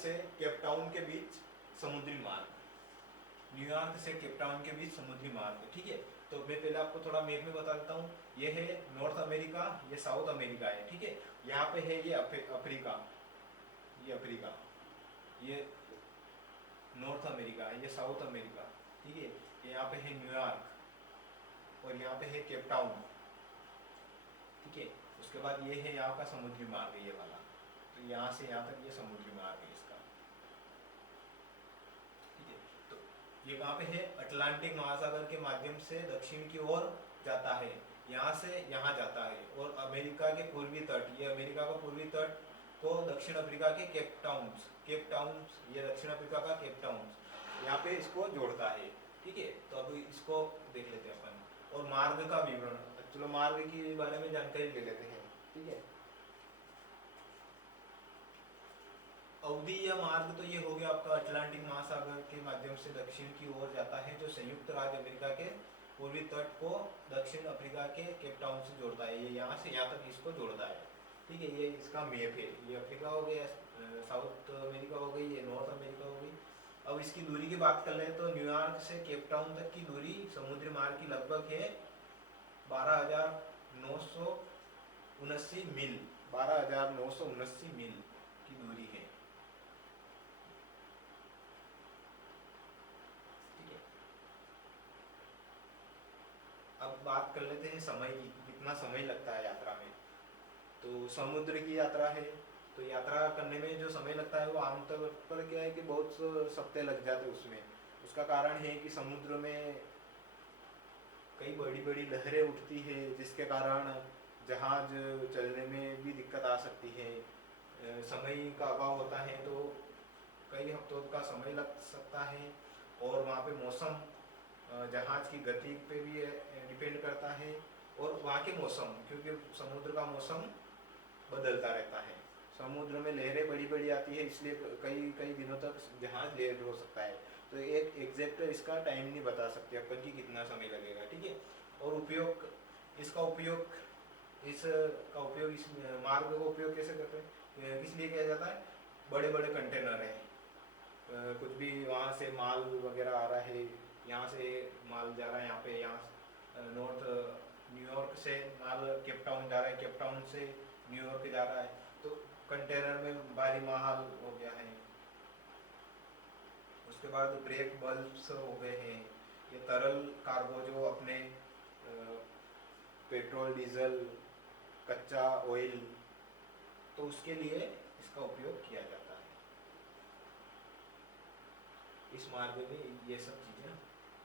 से केपटाउन के बीच समुद्री मार्ग, न्यूयॉर्क से केपटाउन के बीच समुद्री मार्ग, ठीक है। तो मैं पहले आपको थोड़ा मैप में बता देता हूँ। ये है नॉर्थ अमेरिका, ये साउथ अमेरिका है, ठीक है। यहाँ पे है ये अफ्रीका, ये अफ्रीका, ये नॉर्थ अमेरिका, ये साउथ अमेरिका, ठीक है। यहाँ पे है न्यूयॉर्क और यहाँ पे है केपटाउन, ठीक है। उसके बाद ये है यहाँ का समुद्री मार्ग, ये वाला। तो यहाँ से यहाँ तक ये समुद्री मार्ग है इसका, ठीक है। तो ये कहाँ पे है? अटलांटिक महासागर के माध्यम से दक्षिण की ओर जाता है, यहाँ से यहाँ जाता है। और अमेरिका के पूर्वी तट, ये अमेरिका का पूर्वी तट को दक्षिण अफ्रीका के केपटाउन्स, ये दक्षिण अफ्रीका का केपटाउन्स, यहाँ पे इसको जोड़ता है, ठीक है। तो अभी इसको देख लेते हैं अपन। और मार्ग का विवरण, चलो मार्ग के बारे में जानकारी ले लेते हैं, ठीक है। अवधि या मार्ग तो ये हो गया आपका अटलांटिक महासागर के माध्यम से दक्षिण की ओर जाता है, जो संयुक्त राज्य अमेरिका के पूर्वी तट को दक्षिण अफ्रीका के केपटाउन से जोड़ता है। ये यहाँ से यहाँ तक इसको जोड़ता है, ठीक है। ये इसका मैप है, ये अफ्रीका हो गया, साउथ अमेरिका हो गई, ये नॉर्थ अमेरिका हो गई। अब इसकी दूरी की बात कर लें तो न्यूयॉर्क से केपटाउन तक की दूरी समुद्री मार्ग की लगभग है 12,979 मील, 12,979 मील की दूरी है, ठीक है। अब बात कर लेते हैं समय की, कितना समय लगता है यात्रा में। तो समुद्र की यात्रा है, तो यात्रा करने में जो समय लगता है वो आमतौर पर क्या है कि बहुत सप्ताह लग जाते हैं उसमें। उसका कारण है कि समुद्र में कई बड़ी बड़ी लहरें उठती है, जिसके कारण जहाज चलने में भी दिक्कत आ सकती है। समय का अभाव होता है तो कई हफ्तों का समय लग सकता है। और वहाँ पे मौसम जहाज की गति पे भी डिपेंड करता है, और वहाँ के मौसम, क्योंकि समुद्र का मौसम बदलता रहता है। समुद्र में लहरें बड़ी बड़ी आती है, इसलिए कई कई दिनों तक जहाज लेट हो सकता है। तो एक एग्जैक्ट इसका टाइम नहीं बता सकते अपन कि कितना समय लगेगा, ठीक है। और उपयोग, इसका उपयोग इस मार्ग का उपयोग कैसे करते हैं, किस लिए किया जाता है? बड़े बड़े कंटेनर हैं, कुछ भी वहाँ से माल वगैरह आ रहा है, यहाँ से माल जा रहा है यहाँ पे, यहाँ नॉर्थ न्यूयॉर्क से माल केपटाउन जा रहा है, केपटाउन से न्यूयॉर्क जा रहा है, तो कंटेनर में भारी माल हो गया है। उसके बाद ब्रेक बल्ब्स हो गए हैं, ये तरल कार्गो जो अपने पेट्रोल, डीजल, कच्चा ऑयल, तो उसके लिए इसका उपयोग किया जाता है। इस मार्ग में ये सब चीज़ें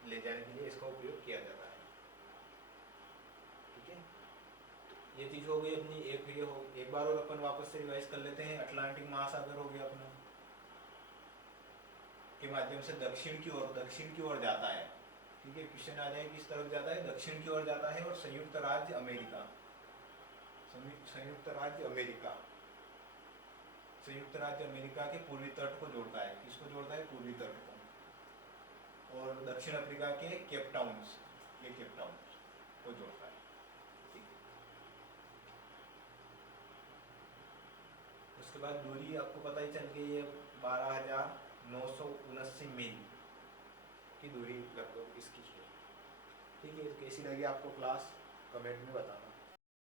ले जाने के लिए इसका उपयोग किया जाता है, ठीक है। तो ये चीज़ हो गई अपनी, एक बार और अपन वापस से रिवाइज कर लेते हैं। अटलांटिक महासागर हो गया अपना, के माध्यम से दक्षिण की ओर जाता है, ठीक है। क्वेश्चन आ जाए किस तरफ जाता है? दक्षिण की ओर जाता है। और संयुक्त राज्य अमेरिका, संयुक्त राज्य अमेरिका के पूर्वी तट को जोड़ता है। किसको जोड़ता है? पूर्वी तट को। और दक्षिण अफ्रीका के केपटाउन्स, ये केपटाउन को जोड़ता है, ठीक है। उसके बाद दूरी आपको पता ही चल गई है, 12,979 मील की दूरी लगभग इसकी है, ठीक है। कैसी लगी आपको क्लास, कमेंट में बताना।